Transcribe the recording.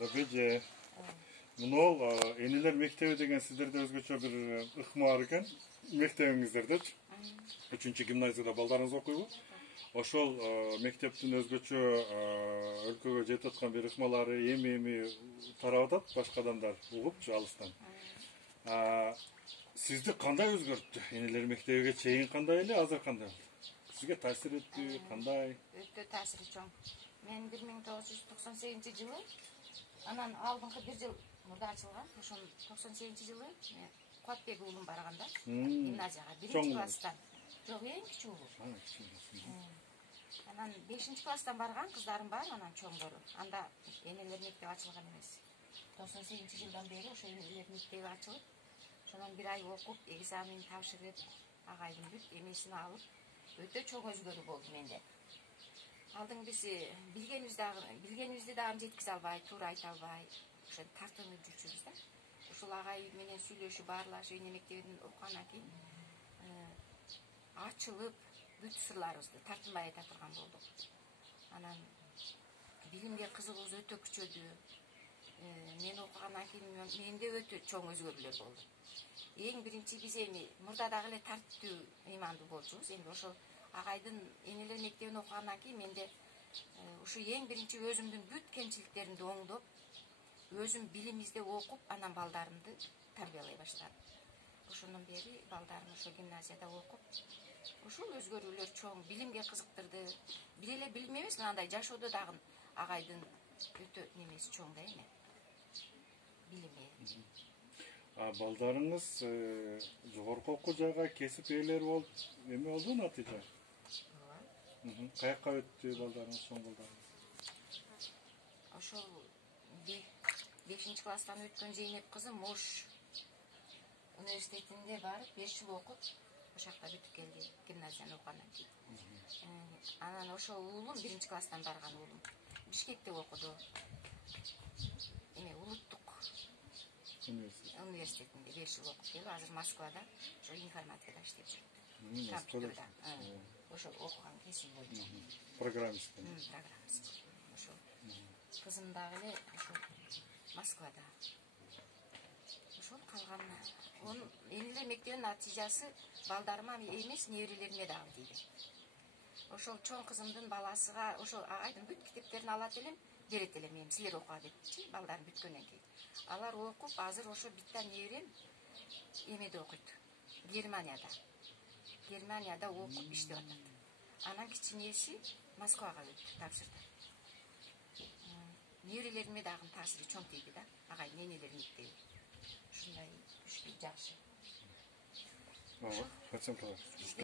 Rabece, Munol, eniler mektebi деген сиздерде өзгөчө бир ыкма бар экен. Мектебиңиздерде 3-чү гимназияда балдарыңыз окуйбу? Ошол мектептин өзгөчө өлкөгө жетип аткан бир ыкмалары эми тарап атат, башка адамдар угупчу алыстан. Сизди кандай өзгөрттү? Энелер мектебиге чейин кандай эле, азыр кандай болду? Сизге таасир эттиби, кандай? Өтө таасири чоң. Мен 1998-жылы анан алдыңкы бир жыл мурда ачылган. Ошол 98-жылы мен Куатбек уулум барганда гимназияга 1-класстан. Жок, эң кичүү уулум. Анан 5-класстан барган кыздарым бар, анан чоңдору. Анда энелер мектеби ачылган эмес. 98-жылдан бери ошо энелер мектеби ачылып, ошондон бир ай окуп, экзамен тапшырып, агайдын бүт эмесин алып, өтө чоң өзгөрүү болду менде. Алдыңгысы билгенибизди дагы жеткизе албай, туура айта албай, ошо тартынып жүрчүбүз да. Ушул агай менен сүйлөшүп, баарлашып, эне мектебинен окугандан кийин ачылып, бүт сырларыбызды тартынбай айта турган болдук. Анан билимге кызыгуубуз өтө күчөдү. Мен окугандан кийин менде өтө чоң өзгөрүүлөр болду. Эң биринчи биз эми мурда дагы эле тартиптүү ыймандуу болчубуз. Эми ошол агайдын энелер мектебинде окугандан кийин менде ушу эң биринчи өзүмдүн бүт кемчиликтеримди оңдоп, өзүм билим издеп окуп, анан балдарымды тарбиялай баштадым. Ошондон бери балдарым ошо гимназияда окуп, ушул өзгөрүүлөр чоң, билимге кызыктырды. Бир эле билим эмес, мындай жашоодо дагы агайдын өтө немеси чоң да эми. Билими. Балдарыңыз жогорку окуу жайга кесип ээлери болуп, эме болду натыйжа? Каяка өттү балдарыңыз, чоң балдарыңыз? Ошол 5-класстан өткөн Зейнеп кызым Ош университетинде барып 5 жыл окуп, ошол жакта бүтүп келди, гимназияны окугандан кийин. Анан ошол уулум 1-класстан барган уулум Бишкекте окуду. Эме улуттук университетинде 5 жыл окуп келип, азыр Москвада ошо информатикада иштеп жүрөт. Компьютерда. Ошо окуган кесип боюнча. Программист. Программист. Ошо кызым дагы эле ошо Москвада. Ошол калган. Онун энелер мектебинин натыйжасы балдарыма эмес, неберелериме дагы тийди. Ошол чоң кызымдын баласыга ошол агайдын бүт китептерин алат элем, берет элем, эми силер окуга депчи, балдарым бүткөндөн кийин. Алар окуп, азыр ошо битта неберем эмеде окуйт. Германияда окуп иштеп атат. Анан кичинеси Москвага өттү, тапшырды. Неберелериме дагы таасири чоң тийди да, агайдын энелер мектеби. Ушундай күчтүү, жакшы. Ошо.